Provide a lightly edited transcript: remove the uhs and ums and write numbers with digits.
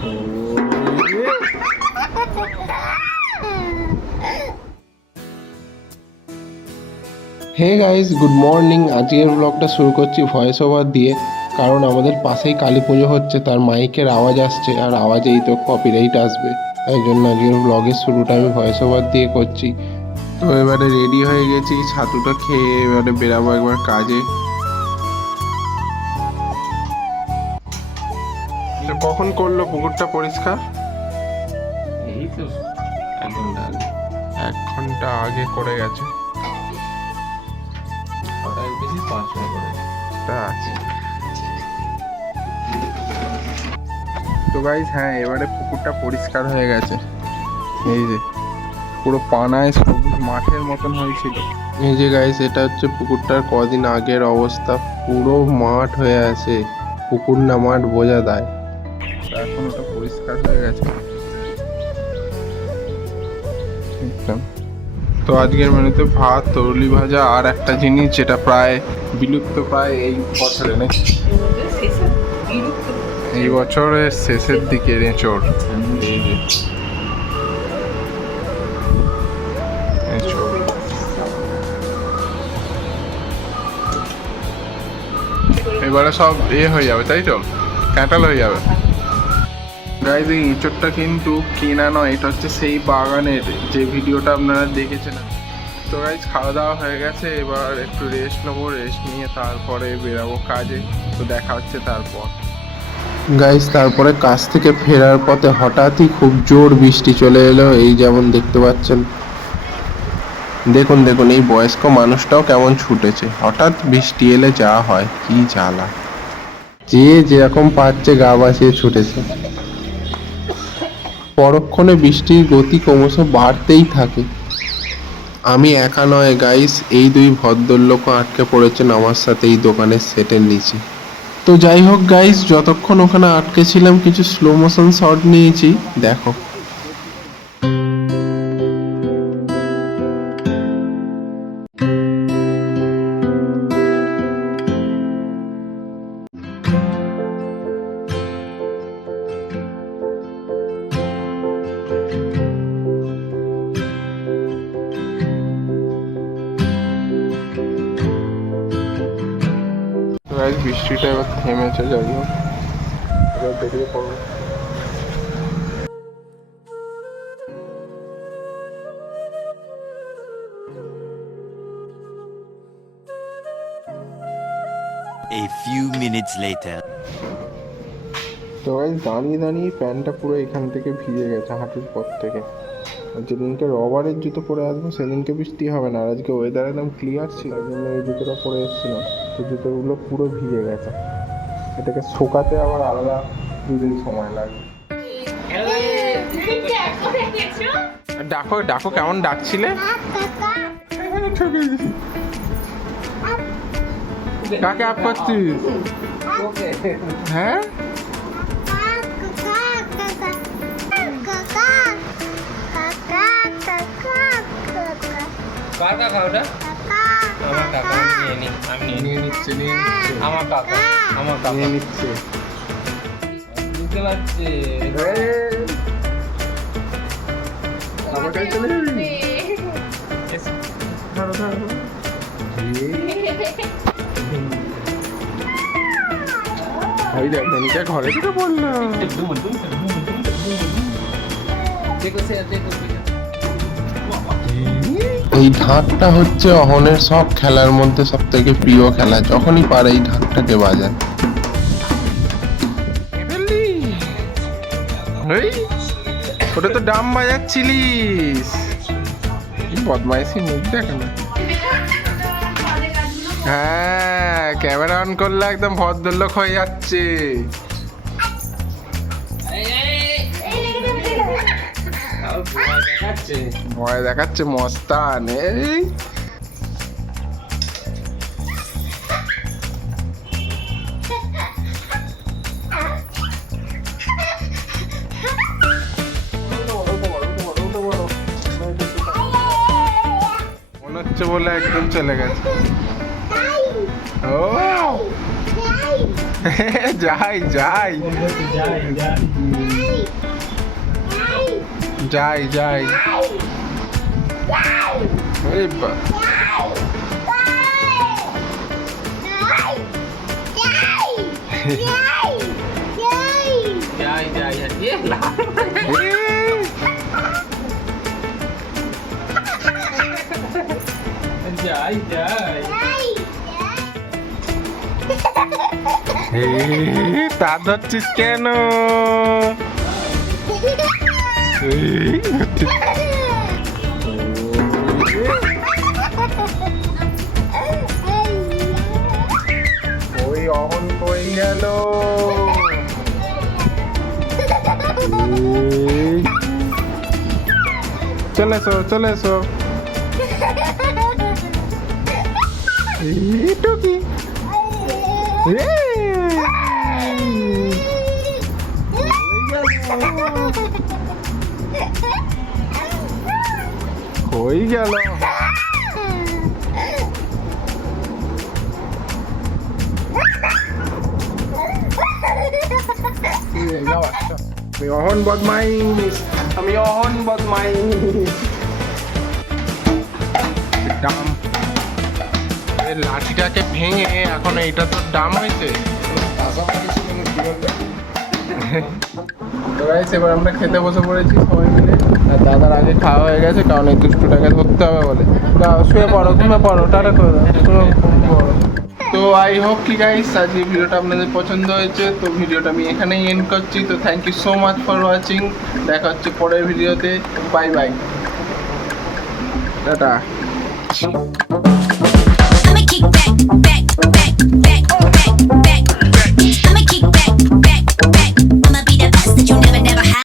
Hey guys, good morning. আজকের ব্লগটা শুরু করছি ভয়েস ওভার দিয়ে, কারণ আমাদের পাশেই কালী পুজো হচ্ছে, তার মাইকের আওয়াজ আসছে, আর আওয়াজেই তো কপিরাইট আসবে। তাই জন্য আজকের ব্লগের শুরুটা আমি ভয়েস ওভার দিয়ে করছি। তো এবারে রেডি হয়ে গেছি, ছাতুটা খেয়ে এবারে বেরাবো একবার কাজে। কখন করলো পুকুরটা পরিষ্কার? এই তো 1 ঘন্টা আগে। 1 ঘন্টা আগে করে গেছে। ওটাই বেশি 500 করে। তা আছে। তো গাইস, হ্যাঁ, এবারে পুকুরটা পরিষ্কার হয়ে গেছে। এই যে পুরো পানায় সবুজ মাঠের মতন হয়েছিল। এই যে গাইস, এটা হচ্ছে পুকুরটার কদিন আগের অবস্থা। পুরো মাঠ হয়ে আছে, পুকুর না মাঠ বোঝা দেয়। এখন ওটা পরিষ্কার হয়ে গেছে একদম। তো আজকের মেনুতে ভাত, তরুলি ভাজা, আর একটা জিনিস যেটা প্রায় বিলুপ্ত প্রায় এই বছরে নাকি এই বছরের শেষের দিকে এঁচোড়। এবারে সব হয়ে যাবে, তাই তো ক্যাটাল হয়ে যাবে। গাইস, এই এঁচোড়টা কিন্তু কেনা নয়, এটা হচ্ছে সেই বাগানের যে ভিডিওটা আপনারা দেখেছেন। তো গাইস, খাওয়া দাওয়া হয়ে গেছে, এবার একটু রেস্ট নেবো, রেস্ট নিয়ে তারপরে বেরাবো কাজে। তো দেখা হচ্ছে তারপর। গাইস, তারপরে কাজ থেকে ফেরার পথে হঠাৎই খুব জোর বৃষ্টি চলে এলো, এই যেমন দেখতে পাচ্ছেন। দেখুন দেখুন, এই বয়স্ক মানুষটাও কেমন ছুটেছে। হঠাৎ বৃষ্টি এলে যা হয়, কি জ্বালা। যে যেরকম পাচ্ছে গা বাঁচিয়ে ছুটেছে। পরক্ষণে বৃষ্টির গতি ক্রমশ বাড়তেই থাকে। আমি একা নয় গাইস, এই 2 ভদ্রলোকও আটকে পড়েছেন আমার সাথে এই দোকানের সেটের নিচে। তো যাই হোক গাইস, যতক্ষণ ওখানে আটকে ছিলাম কিছু স্লো মোশন শট নিয়েছি, দেখো। বৃষ্টিটা এবার থেমেছে, যাই হোক এবার বেরিয়ে পড়বো। A few minutes later. তো গাইস, দাঁড়িয়ে দাঁড়িয়ে প্যান্টটা পুরো এখান থেকে ভিজে গেছে, হাঁটুর পর থেকে। আর যেদিনকে রবারের জুতো পরে আসবো সেদিনকে বৃষ্টি হবে না, আর আজকে ওয়েদার একদম ক্লিয়ার ছিল, ওই জন্য এই জুতোটা পরে এসেছিলাম। তো জুতোগুলো পুরো ভিজে গেছে, এটাকে শুকাতে আবার আলাদা 2 দিন সময় লাগবে। ডাকো ডাকো, কেমন ডাকছিলে? কাকে আপ করছিস? হ্যাঁ, কার কাকা ওটা? আমার কাকা। আমি নিয়ে নিচ্ছে আমার কাকা। নিয়ে নিচ্ছে। বুঝতে পারছি। আমার কাছে চলে যাবি? ভাই দেখ, মেনিকা ঘরে থেকে বললো। এই ঢাকটা হচ্ছে অহনের সব খেলার মধ্যে সব থেকে প্রিয় খেলা, যখনই পারে এই ঢাকটাকে বাজায়। ওটা তো ডাম বাজাচ্ছিলিস, বদমাইশি মুখ দেখে না। হ্যাঁ, ক্যামেরা অন করলে একদম ভদ্রলোক হয়ে যাচ্ছে। ভয় দেখাচ্ছে মস্তান। এই মনে হচ্ছে বলে একদম চলে গেছে। ও যাই যাই যাই যাই এই বা যাই যাই এ লা যাই যাই তা ধরছিস কেন? ওই অহন কই গেল? চলে এসো চলে এসো। টুকি হয়ে গেল। আমি অহন বদমাইশ, আমি অহন বদমাইশ। ডাম এই লাঠিটাকে ভেঙে এখন এইটা তো ডাম হয়েছে। তো গাইস এবার আমরা খেতে বসে পড়েছি সবাই মিলে। আর দাদার আগে খাওয়া হয়ে গেছে কারণ এই দুষ্টুটাকে ধরতে হবে বলে। যাও শুয়ে পড়ো, ঘুমে পড়ো, টাটা করে দাও, শুয়ে পড়ো। তো আই হোপ কি গাইস আজকে ভিডিওটা আপনাদের পছন্দ হয়েছে। তো ভিডিওটা আমি এখানেই এন্ড করছি। তো thank you so much for watching. দেখা হচ্ছে পরের ভিডিওতে। Bye bye, tata.